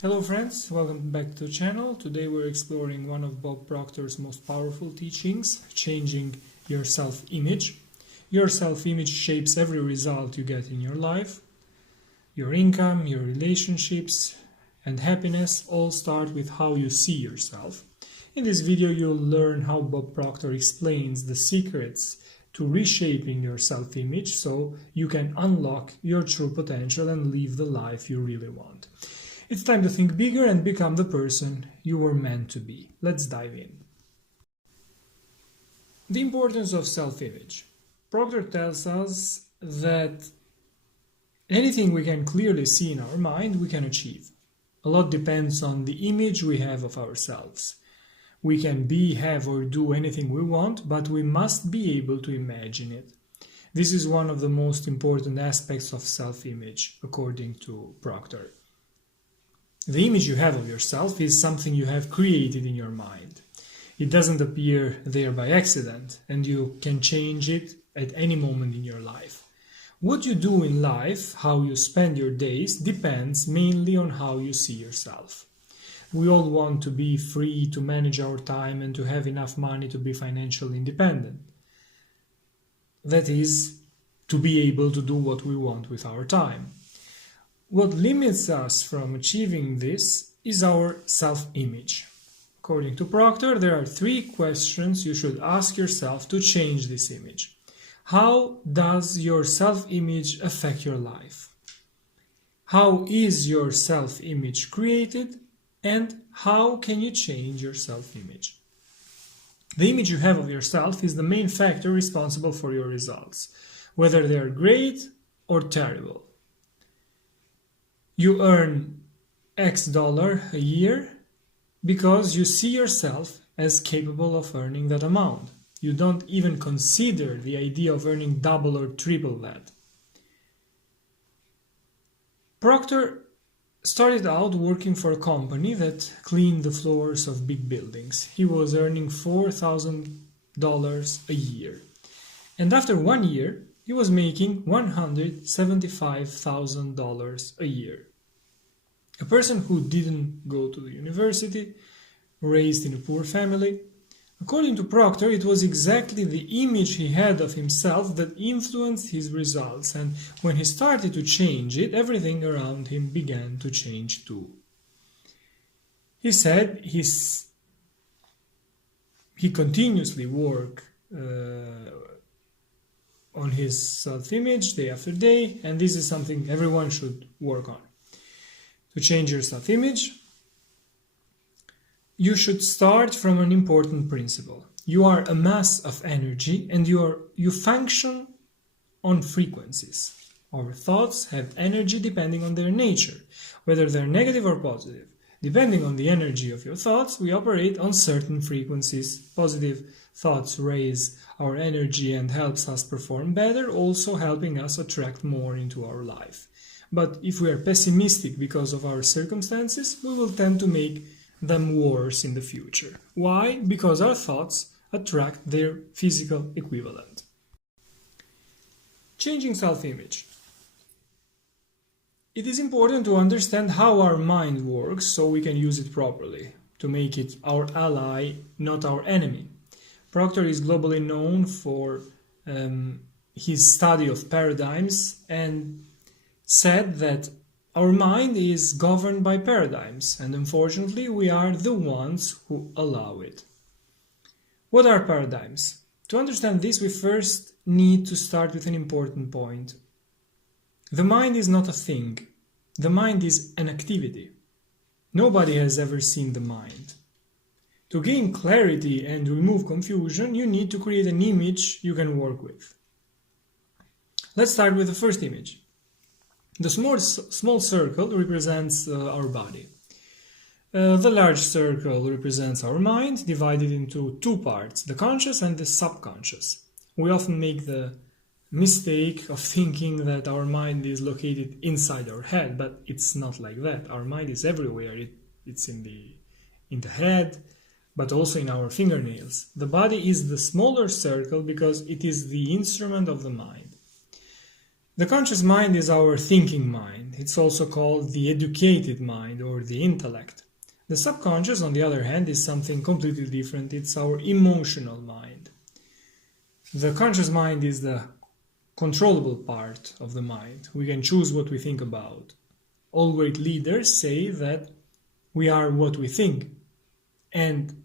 Hello friends, welcome back to the channel. Today we're exploring one of Bob Proctor's most powerful teachings, changing your self-image. Your self-image shapes every result you get in your life. Your income, your relationships, and happiness all start with how you see yourself. In this video you'll learn how Bob Proctor explains the secrets to reshaping your self-image so you can unlock your true potential and live the life you really want. It's time to think bigger and become the person you were meant to be. Let's dive in. The importance of self-image. Proctor tells us that anything we can clearly see in our mind, we can achieve. A lot depends on the image we have of ourselves. We can be, have, or do anything we want, but we must be able to imagine it. This is one of the most important aspects of self-image, according to Proctor. The image you have of yourself is something you have created in your mind. It doesn't appear there by accident, and you can change it at any moment in your life. What you do in life, how you spend your days, depends mainly on how you see yourself. We all want to be free to manage our time and to have enough money to be financially independent. That is, to be able to do what we want with our time. What limits us from achieving this is our self-image. According to Proctor, there are 3 questions you should ask yourself to change this image. How does your self-image affect your life? How is your self-image created? And how can you change your self-image? The image you have of yourself is the main factor responsible for your results, whether they are great or terrible. You earn X dollar a year because you see yourself as capable of earning that amount. You don't even consider the idea of earning double or triple that. Proctor started out working for a company that cleaned the floors of big buildings. He was earning $4,000 a year. And after 1 year, he was making $175,000 a year. A person who didn't go to the university, raised in a poor family. According to Proctor, it was exactly the image he had of himself that influenced his results, and when he started to change it, everything around him began to change too. He said he continuously worked on his self-image day after day, and this is something everyone should work on. To change your self-image, you should start from an important principle. You are a mass of energy and you function on frequencies. Our thoughts have energy depending on their nature, whether they're negative or positive. Depending on the energy of your thoughts, we operate on certain frequencies. Positive thoughts raise our energy and helps us perform better, also helping us attract more into our life. But if we are pessimistic because of our circumstances, we will tend to make them worse in the future. Why? Because our thoughts attract their physical equivalent. Changing self-image. It is important to understand how our mind works so we can use it properly, to make it our ally, not our enemy. Proctor is globally known for his study of paradigms and said that our mind is governed by paradigms, and unfortunately we are the ones who allow it. What are paradigms? To understand this, we first need to start with an important point. The mind is not a thing. The mind is an activity. Nobody has ever seen the mind. To gain clarity and remove confusion, you need to create an image you can work with. Let's start with the first image. The small circle represents our body. The large circle represents our mind, divided into 2 parts, the conscious and the subconscious. We often make the mistake of thinking that our mind is located inside our head, but it's not like that. Our mind is everywhere. It's in the head, but also in our fingernails. The body is the smaller circle because it is the instrument of the mind. The conscious mind is our thinking mind. It's also called the educated mind or the intellect. The subconscious, on the other hand, is something completely different. It's our emotional mind. The conscious mind is the controllable part of the mind. We can choose what we think about. All great leaders say that we are what we think, and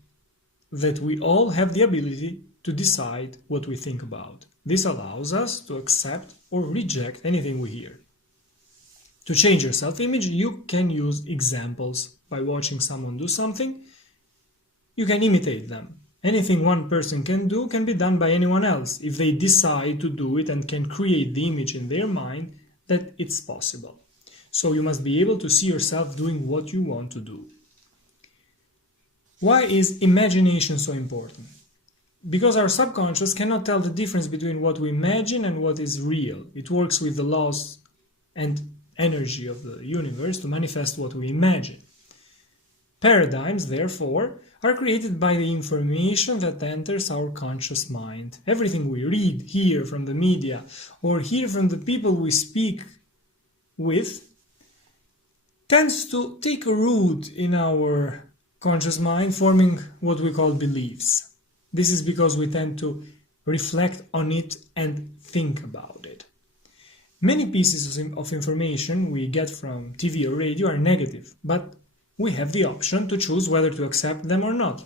that we all have the ability to decide what we think about. This allows us to accept or reject anything we hear. To change your self-image, you can use examples. By watching someone do something, you can imitate them. Anything one person can do can be done by anyone else if they decide to do it and can create the image in their mind that it's possible. So you must be able to see yourself doing what you want to do. Why is imagination so important? Because our subconscious cannot tell the difference between what we imagine and what is real. It works with the laws and energy of the universe to manifest what we imagine. Paradigms, therefore, are created by the information that enters our conscious mind. Everything we read, hear from the media, or hear from the people we speak with tends to take a root in our conscious mind, forming what we call beliefs. This is because we tend to reflect on it and think about it. Many pieces of information we get from TV or radio are negative, but we have the option to choose whether to accept them or not.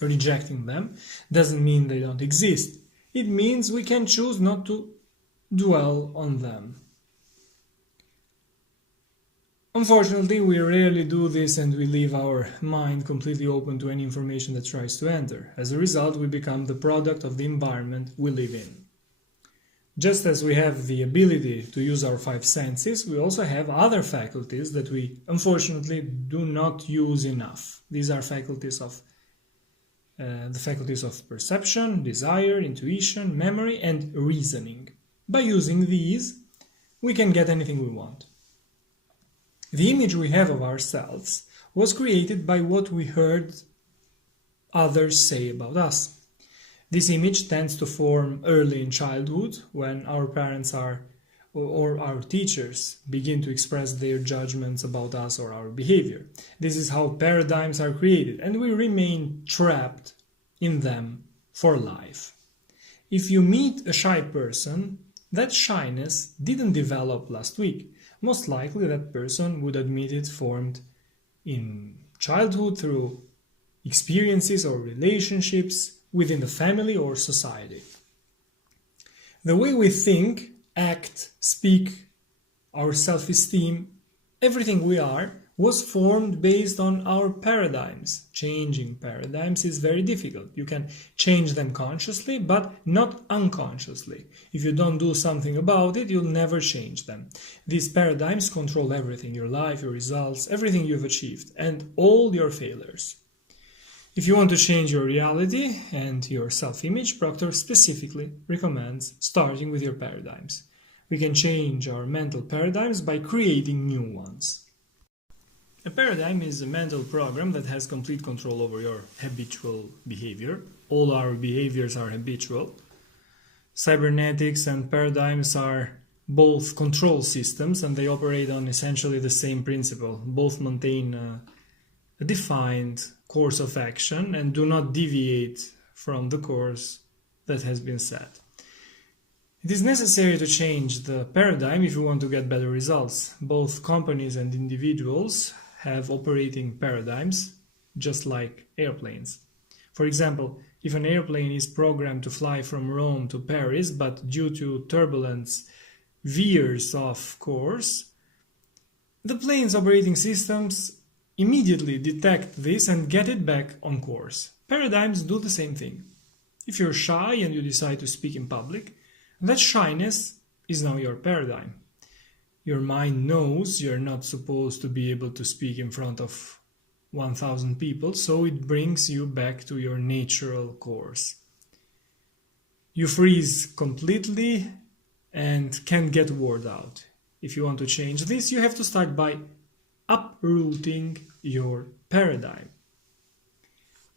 Rejecting them doesn't mean they don't exist. It means we can choose not to dwell on them. Unfortunately, we rarely do this and we leave our mind completely open to any information that tries to enter. As a result, we become the product of the environment we live in. Just as we have the ability to use our five senses, we also have other faculties that we unfortunately do not use enough. These are the faculties of perception, desire, intuition, memory, and reasoning. By using these, we can get anything we want. The image we have of ourselves was created by what we heard others say about us. This image tends to form early in childhood when our parents or our teachers begin to express their judgments about us or our behavior. This is how paradigms are created, and we remain trapped in them for life. If you meet a shy person, that shyness didn't develop last week. Most likely that person would admit it formed in childhood through experiences or relationships within the family or society. The way we think, act, speak, our self-esteem, everything we are, was formed based on our paradigms. Changing paradigms is very difficult. You can change them consciously, but not unconsciously. If you don't do something about it, you'll never change them. These paradigms control everything, your life, your results, everything you've achieved, and all your failures. If you want to change your reality and your self-image, Proctor specifically recommends starting with your paradigms. We can change our mental paradigms by creating new ones. A paradigm is a mental program that has complete control over your habitual behavior. All our behaviors are habitual. Cybernetics and paradigms are both control systems, and they operate on essentially the same principle. Both maintain a defined course of action and do not deviate from the course that has been set. It is necessary to change the paradigm if you want to get better results. Both companies and individuals have operating paradigms, just like airplanes. For example, if an airplane is programmed to fly from Rome to Paris, but due to turbulence veers off course, the plane's operating systems immediately detect this and get it back on course. Paradigms do the same thing. If you're shy and you decide to speak in public, that shyness is now your paradigm. Your mind knows you're not supposed to be able to speak in front of 1,000 people, so it brings you back to your natural course. You freeze completely and can't get a word out. If you want to change this, you have to start by uprooting your paradigm.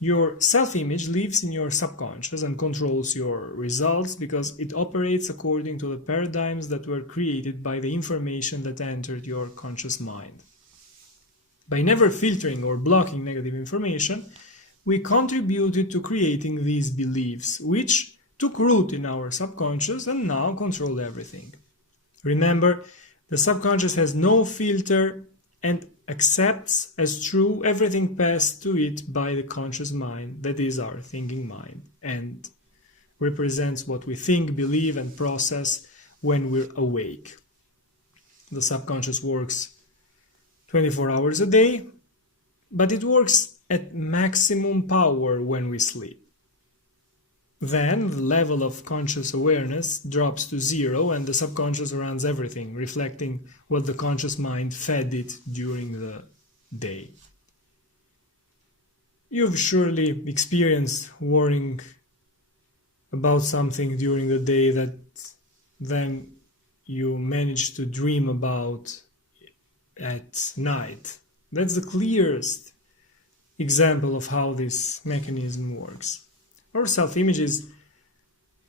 Your self-image lives in your subconscious and controls your results because it operates according to the paradigms that were created by the information that entered your conscious mind. By never filtering or blocking negative information, we contributed to creating these beliefs, which took root in our subconscious and now control everything. Remember, the subconscious has no filter and accepts as true everything passed to it by the conscious mind, that is our thinking mind, and represents what we think, believe, and process when we're awake. The subconscious works 24 hours a day, but it works at maximum power when we sleep. Then the level of conscious awareness drops to zero and the subconscious runs everything, reflecting what the conscious mind fed it during the day. You've surely experienced worrying about something during the day that then you manage to dream about at night. That's the clearest example of how this mechanism works. Our self-image is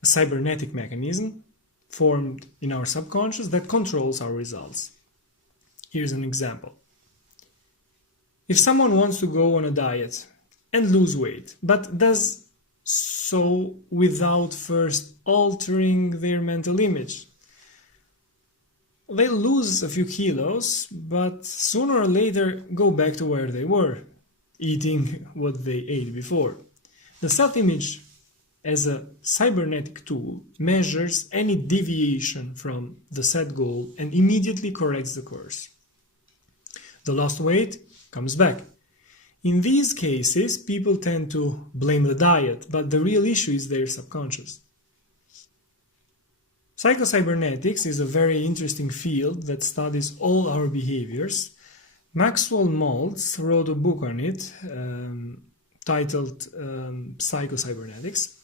a cybernetic mechanism formed in our subconscious that controls our results. Here's an example. If someone wants to go on a diet and lose weight, but does so without first altering their mental image, they'll lose a few kilos, but sooner or later go back to where they were, eating what they ate before. The self-image, as a cybernetic tool, measures any deviation from the set goal and immediately corrects the course. The lost weight comes back. In these cases, people tend to blame the diet, but the real issue is their subconscious. Psychocybernetics is a very interesting field that studies all our behaviors. Maxwell Maltz wrote a book on it, titled Psychocybernetics.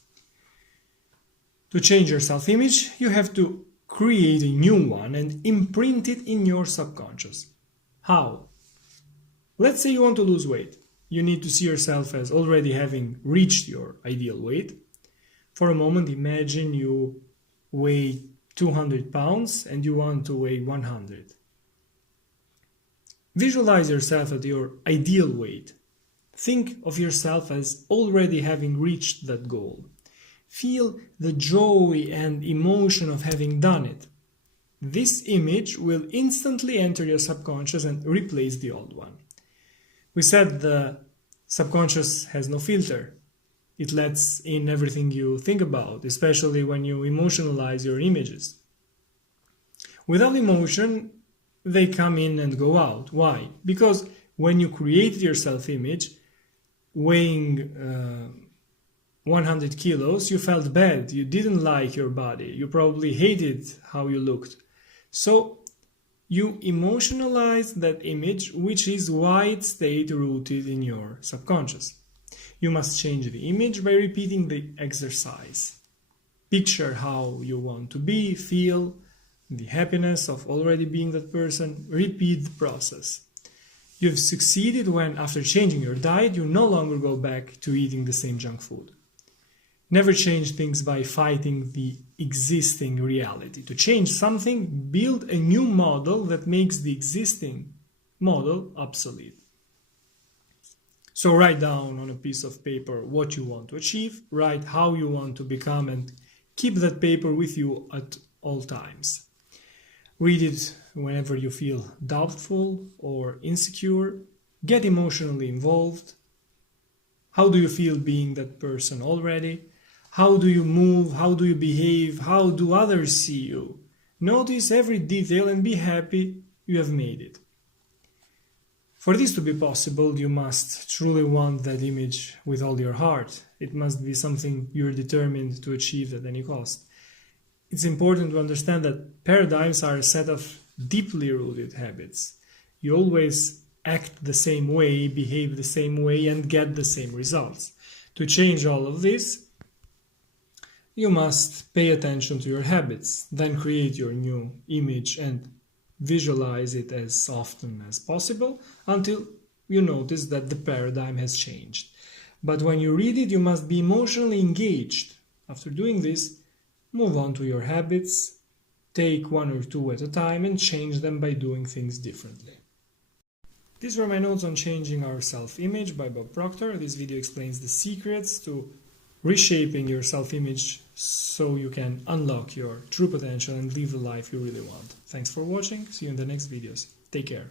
To change your self-image, you have to create a new one and imprint it in your subconscious. How? Let's say you want to lose weight. You need to see yourself as already having reached your ideal weight. For a moment, imagine you weigh 200 pounds and you want to weigh 100. Visualize yourself at your ideal weight. Think of yourself as already having reached that goal. Feel the joy and emotion of having done it. This image will instantly enter your subconscious and replace the old one. We said the subconscious has no filter. It lets in everything you think about, especially when you emotionalize your images. Without emotion, they come in and go out. Why? Because when you created your self-image, weighing 100 kilos, you felt bad. You didn't like your body. You probably hated how you looked. So you emotionalize that image, which is why it stayed rooted in your subconscious. You must change the image by repeating the exercise. Picture how you want to be, feel the happiness of already being that person. Repeat the process. You've succeeded when, after changing your diet, you no longer go back to eating the same junk food. Never change things by fighting the existing reality. To change something, build a new model that makes the existing model obsolete. So write down on a piece of paper what you want to achieve, write how you want to become, and keep that paper with you at all times. Read it whenever you feel doubtful or insecure. Get emotionally involved. How do you feel being that person already? How do you move? How do you behave? How do others see you? Notice every detail and be happy you have made it. For this to be possible, you must truly want that image with all your heart. It must be something you're determined to achieve at any cost. It's important to understand that paradigms are a set of deeply rooted habits. You always act the same way, behave the same way, and get the same results. To change all of this, you must pay attention to your habits, then create your new image and visualize it as often as possible until you notice that the paradigm has changed. But when you read it, you must be emotionally engaged. After doing this, move on to your habits, take one or two at a time and change them by doing things differently. These were my notes on changing our self-image by Bob Proctor. This video explains the secrets to reshaping your self-image so you can unlock your true potential and live the life you really want. Thanks for watching. See you in the next videos. Take care.